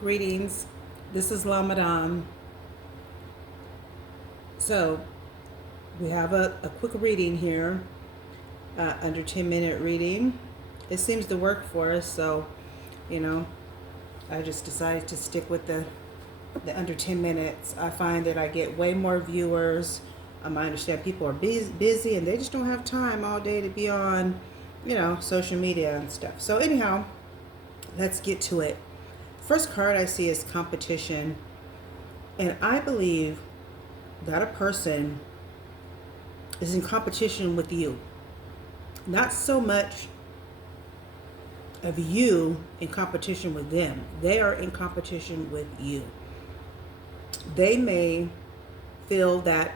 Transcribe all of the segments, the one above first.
Greetings. This is La Madame. So, we have a quick reading here, under 10-minute reading. It seems to work for us, so, you know, I just decided to stick with the under 10 minutes. I find that I get way more viewers. I understand people are busy and they just don't have time all day to be on, social media and stuff. So, anyhow, let's get to it. First card I see is competition. And I believe that a person is in competition with you. Not so much of you in competition with them. They are in competition with you. They may feel that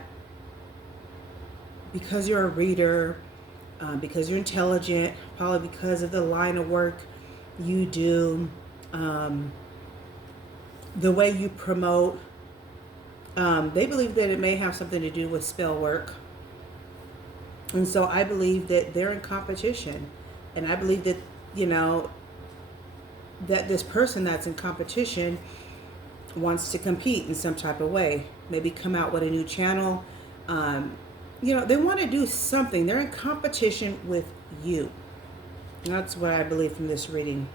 because you're a reader, because you're intelligent, probably because of the line of work you do, the way you promote, they believe that it may have something to do with spell work. And so I believe that they're in competition. And I believe that, that this person that's in competition wants to compete in some type of way. Maybe come out with a new channel. They want to do something. They're in competition with you. That's what I believe from this reading.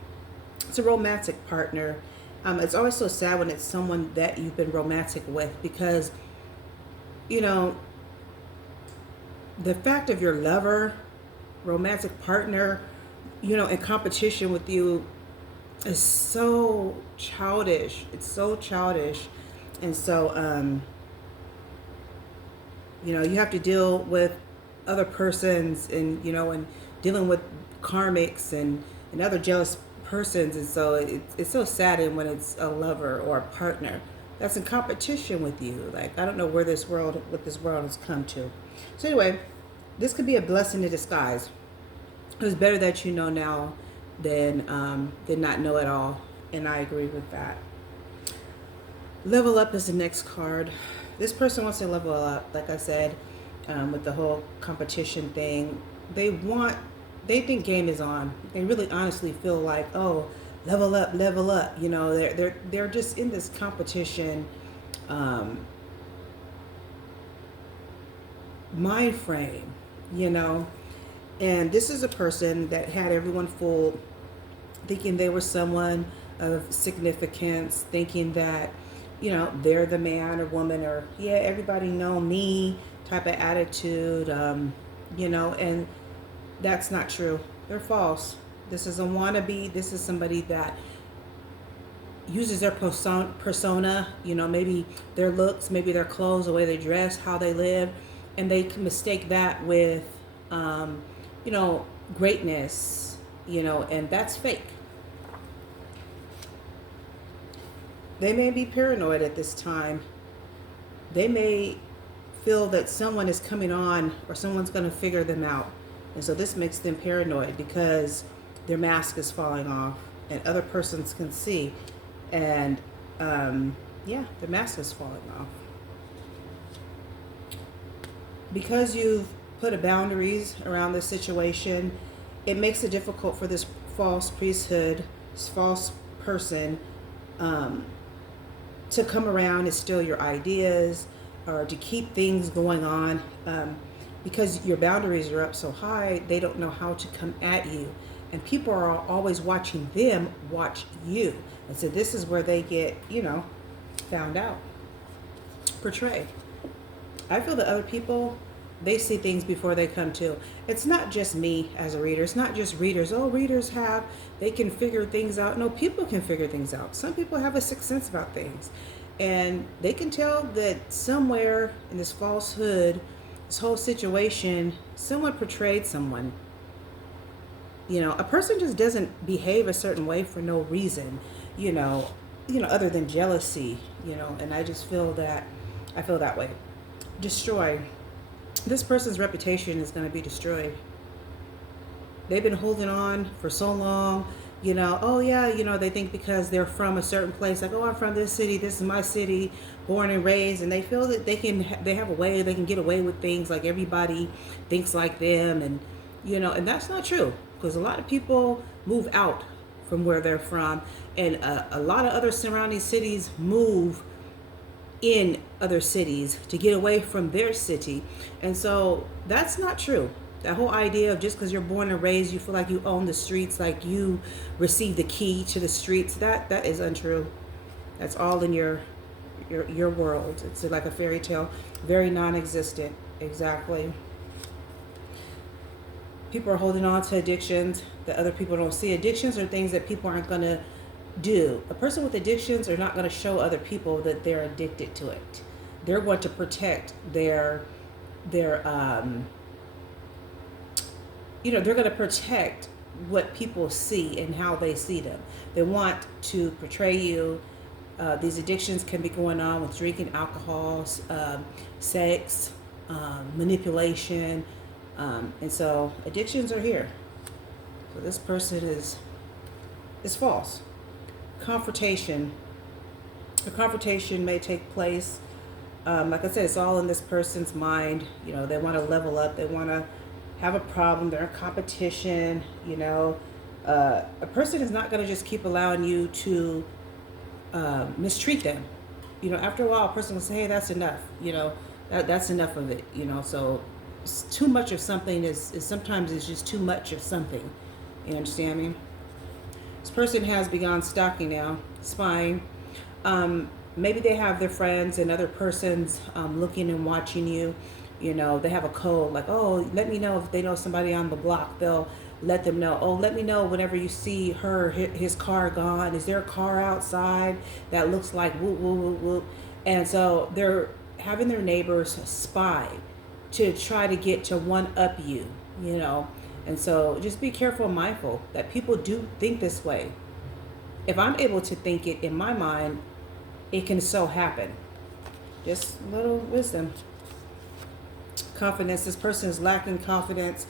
It's a romantic partner. It's always so sad when it's someone that you've been romantic with because, the fact of your lover, romantic partner, in competition with you is so childish. It's so childish. And so, you have to deal with other persons and dealing with karmics and other jealous persons. And so it's so sad when it's a lover or a partner that's in competition with you. Like, I don't know what this world has come to. So anyway, this could be a blessing in disguise. It's better that you know now than not know at all. And I agree with that. Level up is the next card. This person wants to level up, like I said, with the whole competition thing. They think game is on. They really honestly feel like, oh, level up, level up. They're just in this competition mind frame, And this is a person that had everyone fooled, thinking they were someone of significance, thinking that, they're the man or woman or, yeah, everybody know me type of attitude, and that's not true. They're false. This is a wannabe. This is somebody that uses their persona, maybe their looks, maybe their clothes, the way they dress, how they live, and they can mistake that with, greatness, and that's fake. They may be paranoid at this time. They may feel that someone is coming on or someone's going to figure them out. And so this makes them paranoid because their mask is falling off and other persons can see. And the mask is falling off. Because you've put a boundaries around this situation, it makes it difficult for this false priesthood, this false person, to come around and steal your ideas or to keep things going on. Because your boundaries are up so high, they don't know how to come at you. And people are always watching them watch you. And so this is where they get, found out, portrayed. I feel that other people, they see things before they come to. It's not just me as a reader. It's not just readers. Oh, readers they can figure things out. No, people can figure things out. Some people have a sixth sense about things. And they can tell that somewhere in this falsehood, this whole situation, someone portrayed someone. A person just doesn't behave a certain way for no reason, other than jealousy, and I just feel that, way. Destroy. This person's reputation is going to be destroyed. They've been holding on for so long, oh yeah, they think because they're from a certain place, like, oh, I'm from this city, this is my city, born and raised, and they feel that they have a way, they can get away with things, like everybody thinks like them, and that's not true, because a lot of people move out from where they're from and a lot of other surrounding cities move in other cities to get away from their city. And so that's not true. That whole idea of just because you're born and raised, you feel like you own the streets, like you receive the key to the streets, that is untrue. That's all in your world. It's like a fairy tale, very non-existent. Exactly. People are holding on to addictions that other people don't see. Addictions are things that people aren't going to do. A person with addictions are not going to show other people that they're addicted to it. They're going to protect their they're going to protect what people see and how they see them. They want to portray you. These addictions can be going on with drinking alcohol, sex, manipulation, and so addictions are here. So this person is false. Confrontation. A confrontation may take place. Like I said, it's all in this person's mind. They want to level up. They want to have a problem. They're in competition. A person is not going to just keep allowing you to mistreat them. After a while, a person will say, "Hey, that's enough." That's enough of it. So too much of something is sometimes it's just too much of something. You understand me? This person has begun stalking now, spying. Maybe they have their friends and other persons looking and watching you. They have a code like, oh, let me know if they know somebody on the block. They'll let them know. Oh, let me know whenever you see his car gone. Is there a car outside that looks like whoop, whoop, whoop, whoop? And so they're having their neighbors spy to try to get to one up you, And so just be careful and mindful that people do think this way. If I'm able to think it in my mind, it can so happen. Just a little wisdom. Confidence. This person is lacking confidence.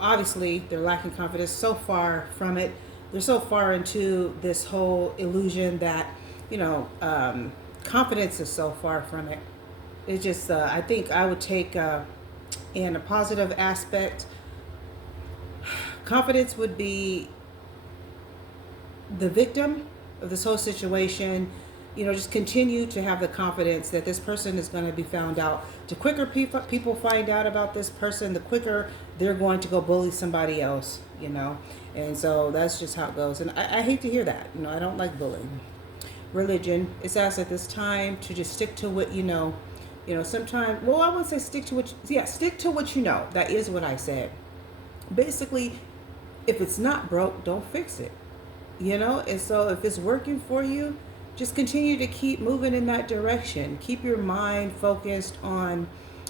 Obviously they're lacking confidence, so far from it. They're so far into this whole illusion that, confidence is so far from it. It's just, I think I would take in a positive aspect. Confidence would be the victim of this whole situation. Just continue to have the confidence that this person is going to be found out. The quicker people find out about this person, the quicker they're going to go bully somebody else, And so that's just how it goes. And I hate to hear that. I don't like bullying. Religion. It's asked at this time to just stick to what you know. Sometimes, I wouldn't say stick to stick to what you know. That is what I said. Basically, if it's not broke, don't fix it. And so if it's working for you, just continue to keep moving in that direction. Keep your mind focused on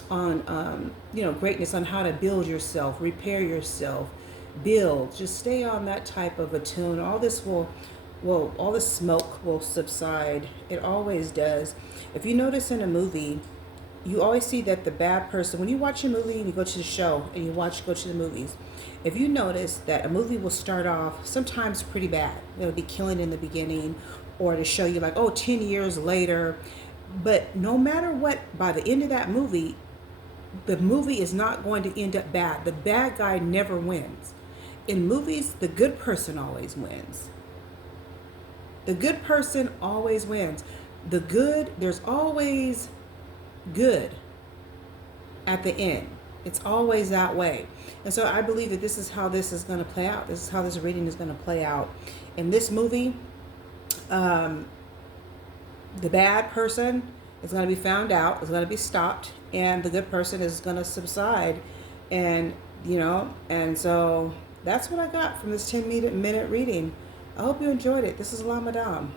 greatness, on how to build yourself, repair yourself, build. Just stay on that type of a tune. All this all the smoke will subside. It always does. If you notice in a movie, you always see that the bad person, when you watch a movie and you go to the show and you go to the movies, if you notice that a movie will start off sometimes pretty bad, it'll be killing in the beginning, or to show you like, 10 years later. But no matter what, by the end of that movie, the movie is not going to end up bad. The bad guy never wins. In movies, the good person always wins. The good person always wins. There's always good at the end. It's always that way. And so I believe that this is how this is going to play out. This is how this reading is going to play out. In this movie, the bad person is going to be found out, is going to be stopped, and the good person is going to subside. And, and so that's what I got from this 10-minute reading. I hope you enjoyed it. This is La Madame.